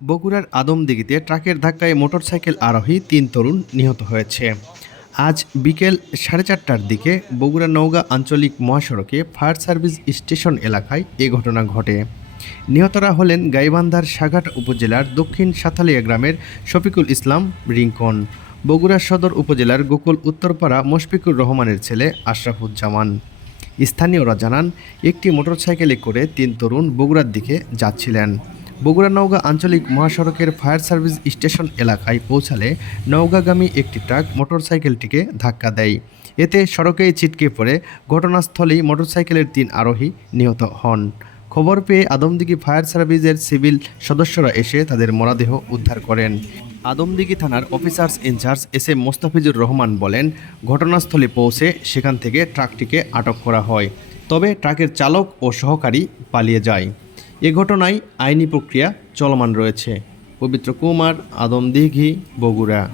বগুড়ার আদমদিঘিতে ট্রাকের ধাক্কায় মোটরসাইকেল আরোহী তিন তরুণ নিহত হয়েছে। আজ বিকেল সাড়ে চারটার দিকে বগুড়া নওগাঁ আঞ্চলিক মহাসড়কে ফায়ার সার্ভিস স্টেশন এলাকায় এ ঘটনা ঘটে। নিহতরা হলেন গাইবান্ধার সাঘাট উপজেলার দক্ষিণ সাথালিয়া গ্রামের শফিকুল ইসলাম রিঙ্কন বগুড়া সদর উপজেলার গোকুল উত্তরপাড়া মুশফিকুর রহমানের ছেলে আশরাফুজ্জামান। স্থানীয়রা জানান, একটি মোটরসাইকেলে করে তিন তরুণ বগুড়ার দিকে যাচ্ছিলেন। বগুড়া নওগাঁ আঞ্চলিক মহাসড়কের ফায়ার সার্ভিস স্টেশন এলাকায় পৌঁছালে নওগাঁগামী একটি ট্রাক মোটরসাইকেলটিকে ধাক্কা দেয়। এতে সড়কেই ছিটকে পড়ে ঘটনাস্থলেই মোটরসাইকেলের তিন আরোহী নিহত হন। খবর পেয়ে আদমদিঘি ফায়ার সার্ভিসের সিভিল সদস্যরা এসে তাদের মরাদেহ উদ্ধার করেন। আদমদিঘি থানার officers in charge S M Mostafizur Rahman বলেন, ঘটনাস্থলে পৌঁছে সেখান থেকে ট্রাকটিকে আটক করা হয়, তবে ট্রাকের চালক ও সহকারী পালিয়ে যায়। এ ঘটনায় আইনি প্রক্রিয়া চলমান রয়েছে। পবিত্র কুমার আদমদিঘি বগুড়া।